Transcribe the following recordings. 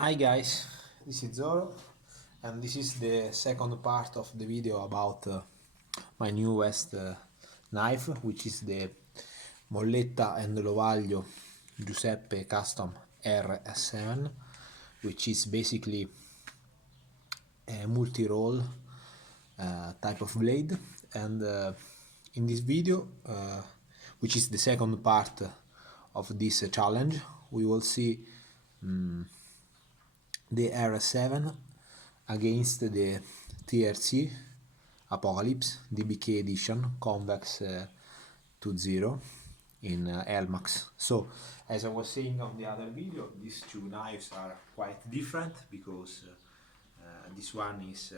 Hi guys, this is Zoro, and this is the second part of the video about my newest knife, which is the Molletta and Lovaglio Giuseppe Custom RS7, which is basically a multi-roll type of blade. And in this video, which is the second part of this challenge, we will see the RS7 against the TRC Apocalypse DBK edition convex 2.0 in LMAX. So, as I was saying on the other video, these two knives are quite different because this one is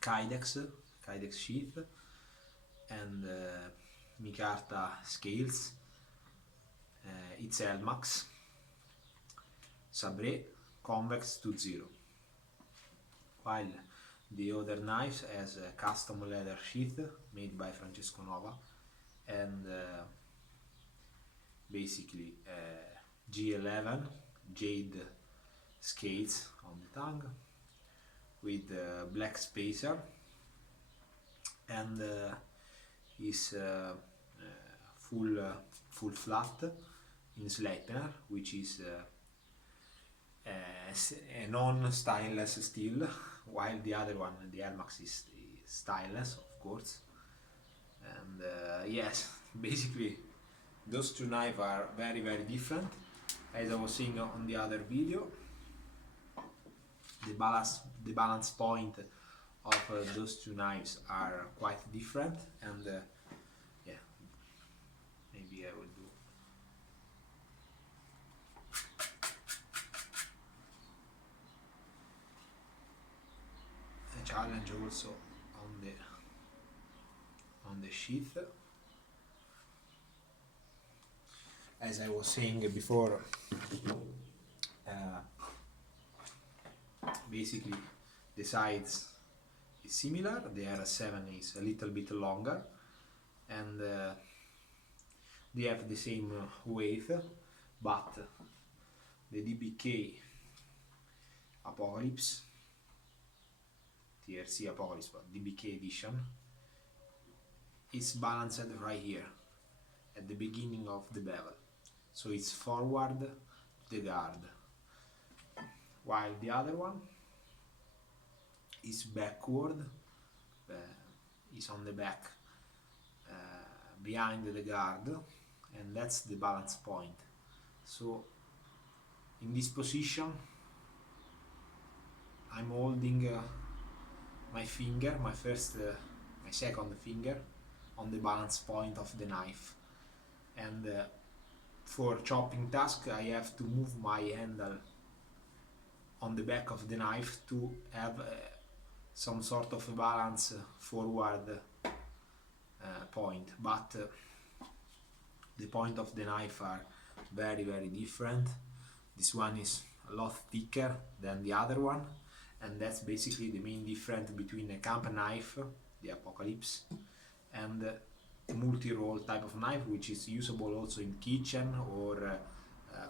Kydex sheath and micarta scales. It's LMAX Sabre convex 2.0, while the other knife has a custom leather sheath made by Francesco Nova and basically G11 jade scales on the tongue with black spacer, and is full flat in Sleipner, which is a non-styleless steel, while the other one, the LMAX, is styleless, of course. And yes, basically those two knives are very different. As I was saying on the other video, the balance point of those two knives are quite different, and yeah, maybe I will do a challenge also on the sheath. As I was saying before, basically the size is similar. The RS7 is a little bit longer, and they have the same weight, but the DBK Apocalypse, TRC Apocalypse, but DBK edition, is balanced right here at the beginning of the bevel, so it's forward to the guard, while the other one is backward, is on the back, behind the guard, and that's the balance point. So in this position I'm holding my second finger on the balance point of the knife, and for chopping task I have to move my handle on the back of the knife to have some sort of a balance forward point, but the point of the knife are very different. This one is a lot thicker than the other one, and that's basically the main difference between a camp knife, the Apocalypse, and a multi-roll type of knife, which is usable also in kitchen or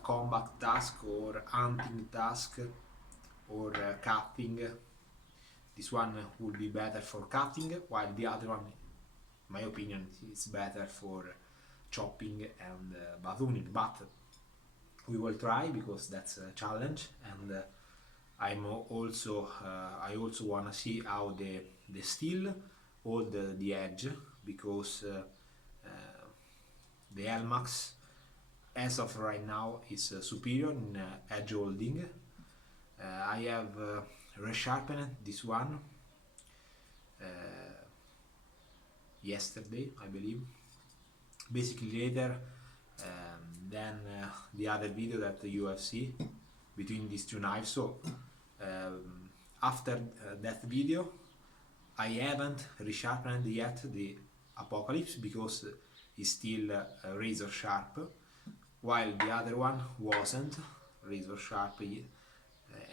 combat task or hunting task or cutting. This one would be better for cutting, while the other one, in my opinion, is better for chopping and batooning. But we will try, because that's a challenge, and I also want to see how the steel hold the edge, because the LMAX as of right now is superior in edge holding. I have resharpened this one yesterday, I believe, basically later than the other video that you have seen between these two knives. So after that video I haven't resharpened yet the Apocalypse, because it's still razor sharp, while the other one wasn't razor sharp yet,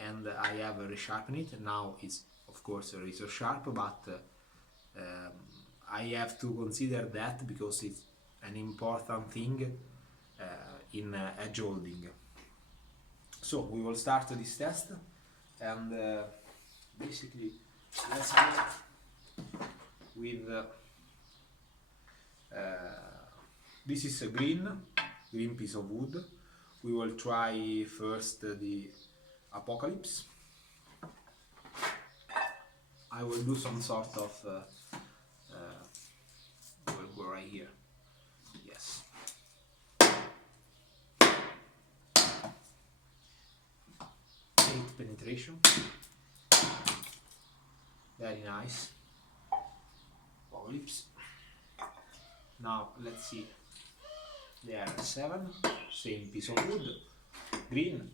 and I have resharpened it. Now it's of course razor sharp, but I have to consider that because it's an important thing in edge holding. So we will start this test, and basically let's go with this is a green piece of wood. We will try first the Apocalypse. I will do some sort of we'll go right here. Yes. 8 penetration. Very nice. Apocalypse. Now let's see the RS7, same piece of wood, green.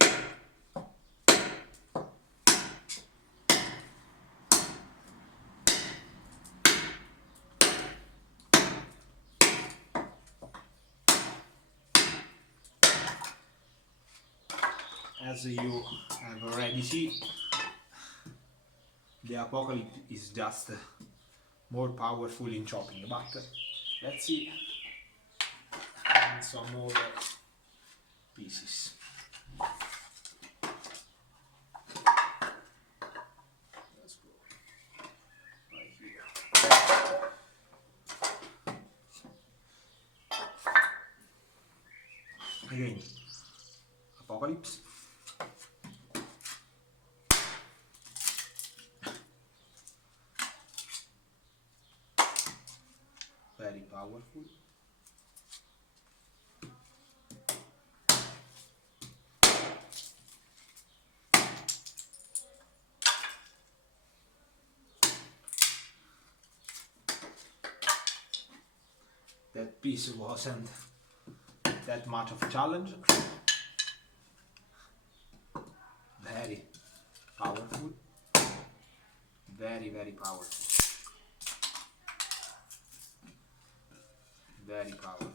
As you have already seen, the Apocalypse is just more powerful in chopping, but let's see some other pieces. Let's go right here. Again, Apocalypse. Very powerful. That piece wasn't that much of a challenge. Very powerful. Very, very powerful. Very powerful.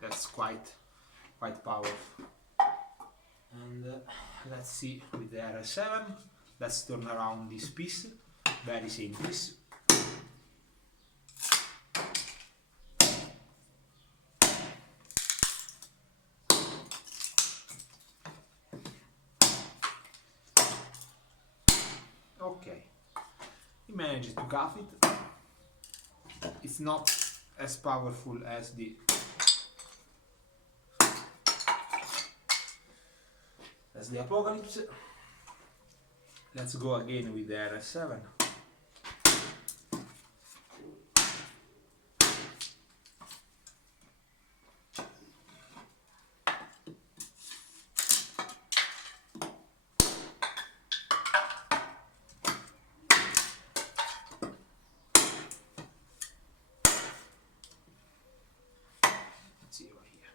That's quite powerful. And let's see with the RS7. Let's turn around this piece. Very same piece. Okay, we managed to cuff it. It's not as powerful as the Apocalypse. Let's go again with the RS7. Let's see right here.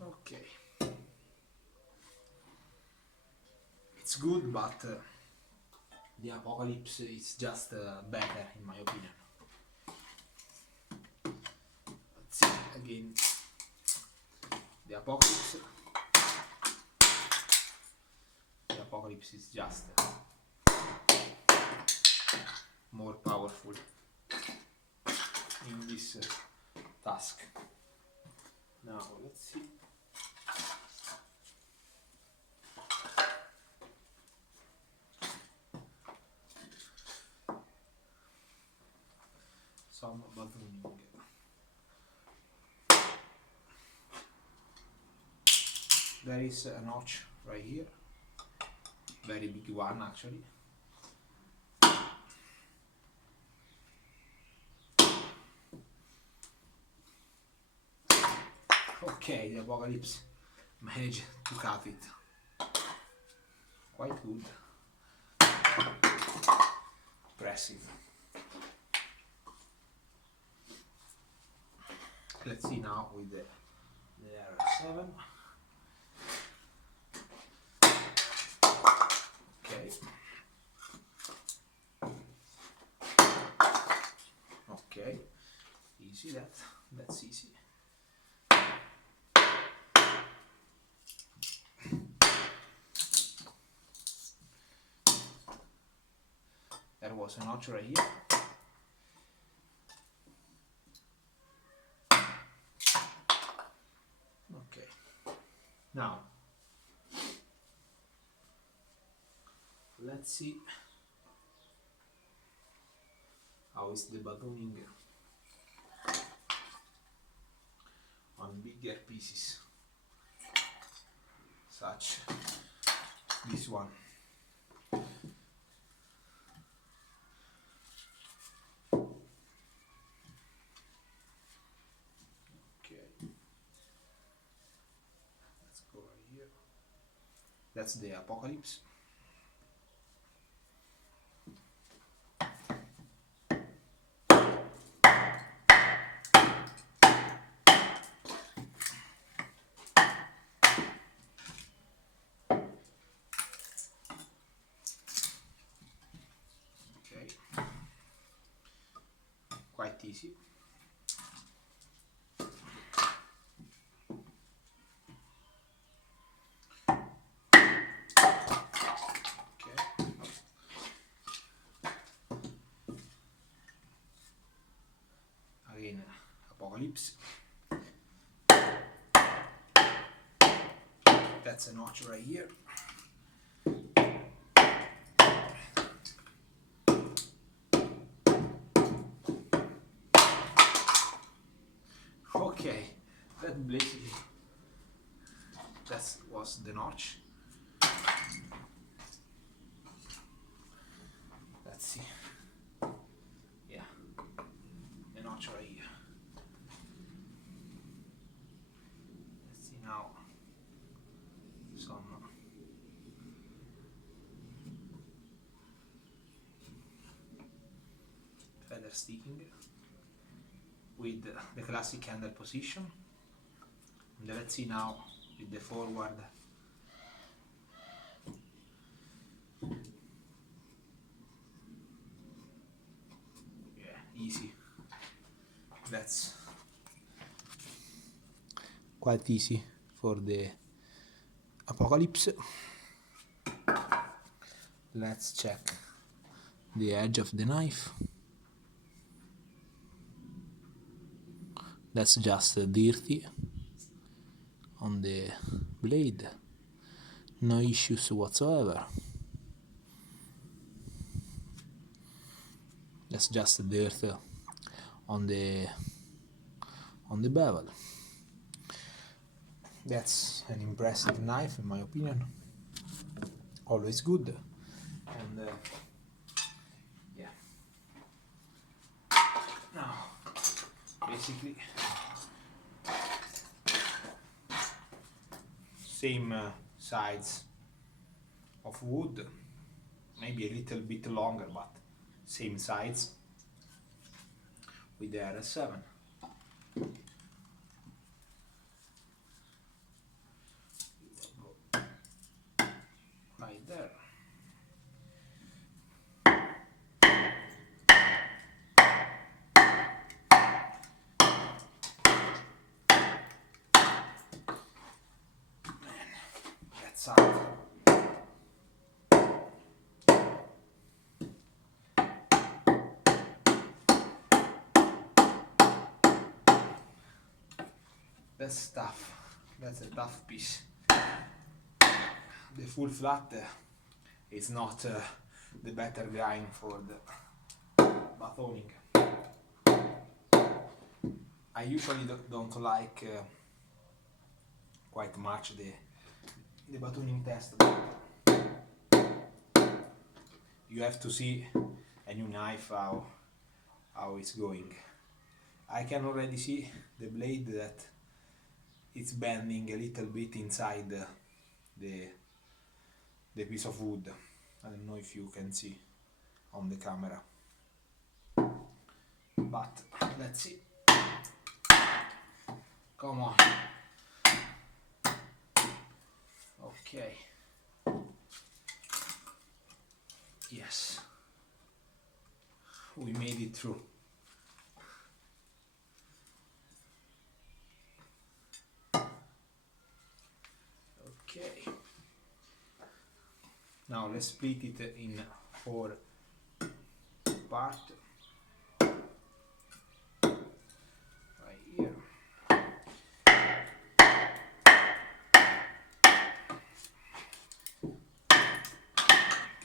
Okay, it's good, but the Apocalypse is just better in my opinion. Let's see again the Apocalypse. The Apocalypse is just more powerful in this task. Now let's see. Some batooning. There is a notch right here, very big one actually. Okay, the Apocalypse managed to cut it. Quite good. Impressive. Let's see now with the RS7. Okay. Okay, easy that's easy. There was a notch right here. Okay, now let's see how is the batooning on bigger pieces, such this one. Okay, let's go right here. That's the Apocalypse. Okay, quite easy. Again, Apocalypse. That's a notch right here. Okay, that basically that was the notch. Let's see. Yeah, the notch right here. Let's see now some feather sticking with the classic handle position. And let's see now with the forward. Yeah, easy. That's quite easy for the Apocalypse. Let's check the edge of the knife. That's just dirty on the blade, no issues whatsoever. That's just dirt on the bevel. That's an impressive knife in my opinion, always good. And yeah, now basically same size of wood, maybe a little bit longer, but same size with the RS7. Right there. Man, that's out. That's tough. That's a tough piece. The full flat is not the better grind for the batooning. I usually don't like quite much the batooning test. You have to see a new knife how it's going. I can already see the blade that it's bending a little bit inside the piece of wood. I don't know if you can see on the camera, but let's see. Come on. Okay. Yes. We made it through. let's split it in 4 parts. Right here.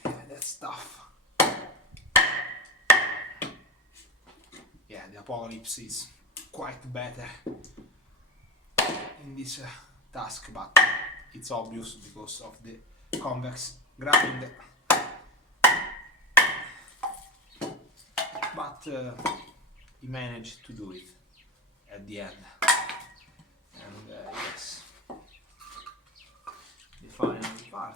Yeah, that's tough. Yeah, the Apocalypse is quite better in this task, but it's obvious because of the convex grind. But he managed to do it at the end. And yes, the final part.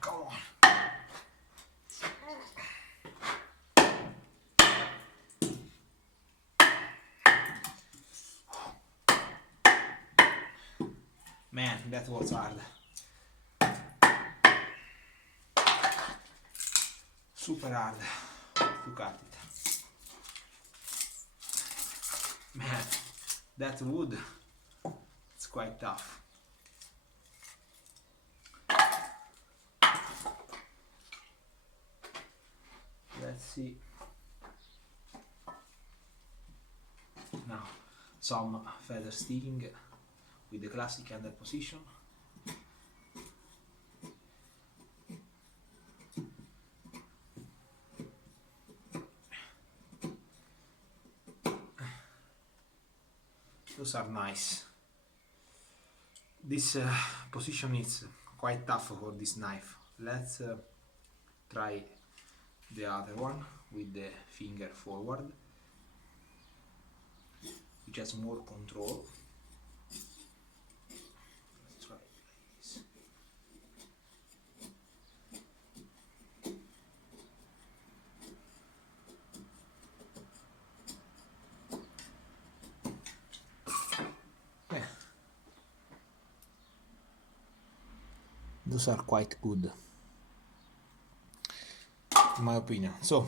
Come on. Man, that was hard. Super hard to cut it. Man, that wood, it's quite tough. Let's see. Now, some feather sticking with the classic handle position. Those are nice. This position is quite tough for this knife. Let's try the other one with the finger forward, which has more control. Let's try it like this. Yeah. Those are quite good, in my opinion. So,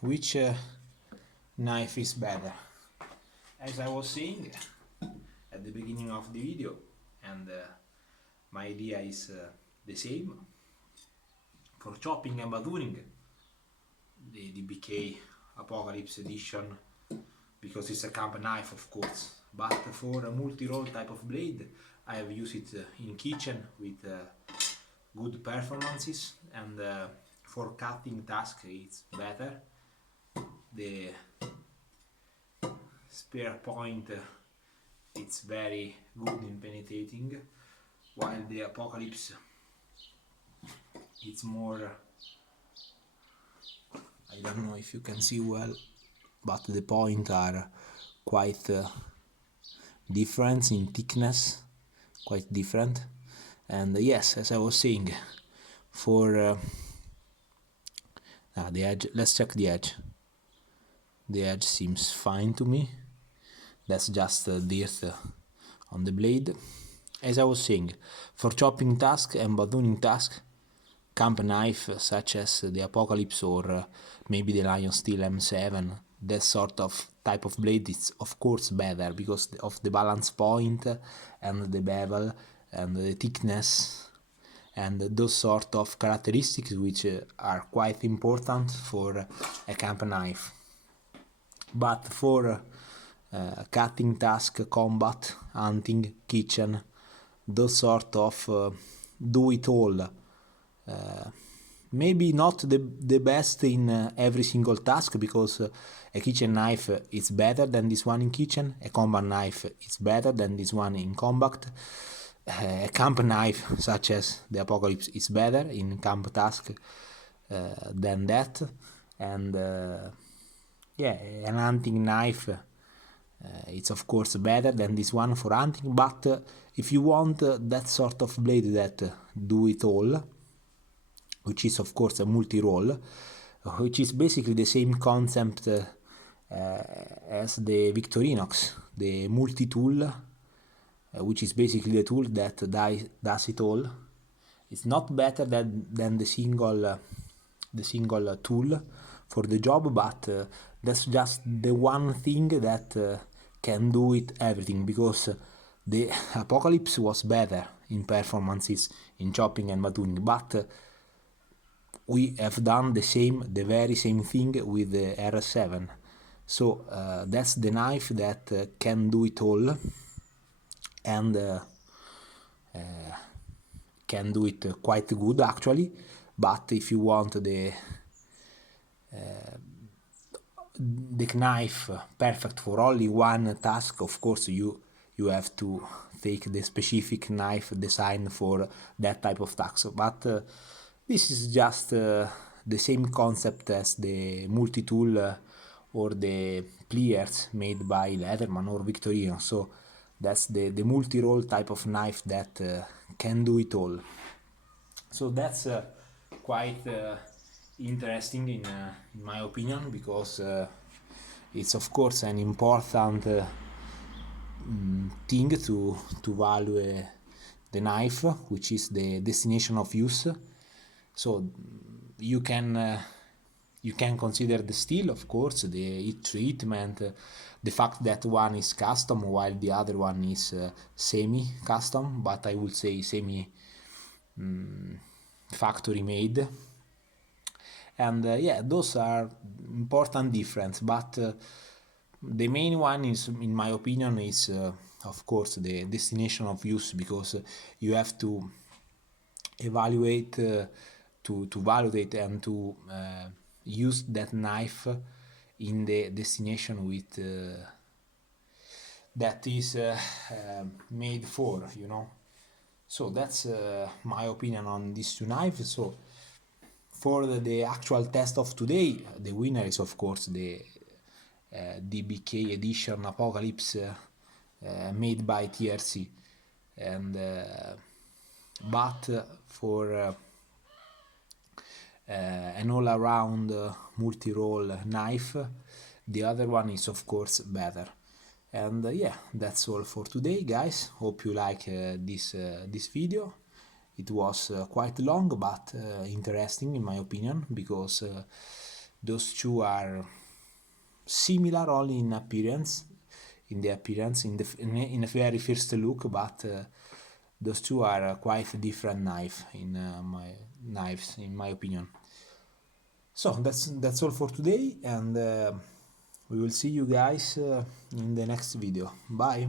which knife is better? As I was saying at the beginning of the video, and my idea is the same, for chopping and batooning, the DBK Apocalypse edition, because it's a camp knife, of course. But for a multi-roll type of blade, I have used it in kitchen with good performances, and for cutting task it's better. The spear point it's very good in penetrating, while the Apocalypse it's more, I don't know if you can see well, but the points are quite different in thickness, quite different. And yes, as I was saying, for the edge, let's check the edge. The edge seems fine to me. That's just dirt on the blade. As I was saying, for chopping task and batooning task, camp knife such as the Apocalypse or maybe the Lion Steel M7, that sort of type of blade is of course better because of the balance point and the bevel and the thickness and those sort of characteristics which are quite important for a camp knife. But for cutting task, combat, hunting, kitchen, those sort of do-it-all, maybe not the best in every single task, because a kitchen knife is better than this one in kitchen, a combat knife is better than this one in combat, a camp knife such as the Apocalypse is better in camp task than that, and yeah, an hunting knife it's of course better than this one for hunting. But if you want that sort of blade that do it all, which is of course a multi-roll, which is basically the same concept as the Victorinox, the multi-tool, which is basically the tool that does it all. It's not better than the single tool for the job, but that's just the one thing that can do it everything, because the Apocalypse was better in performances in chopping and batooning, but we have done the very same thing with the RS7. So that's the knife that can do it all, and can do it quite good actually. But if you want the knife perfect for only one task, of course you have to take the specific knife designed for that type of task. But this is just the same concept as the multi-tool or the pliers made by Leatherman or Victorino. So that's the multi-roll type of knife that can do it all. So that's quite interesting in my opinion, because it's of course an important thing to value the knife, which is the destination of use. So you can consider the steel, of course, the heat treatment, the fact that one is custom while the other one is semi-custom, but I would say semi factory made. And yeah, those are important difference, but the main one is, in my opinion, is of course the destination of use, because you have to evaluate, to validate and to use that knife in the destination with that is made for, you know. So that's my opinion on these two knives. So for the actual test of today, the winner is of course the DBK edition Apocalypse made by TRC, and but for an all-around multi-roll knife, the other one is of course better. And yeah, that's all for today, guys. Hope you like this video. It was quite long, but interesting in my opinion, because those two are similar only in appearance, in the very first look, but those two are quite different knives in my opinion. So that's all for today, and we will see you guys in the next video. Bye.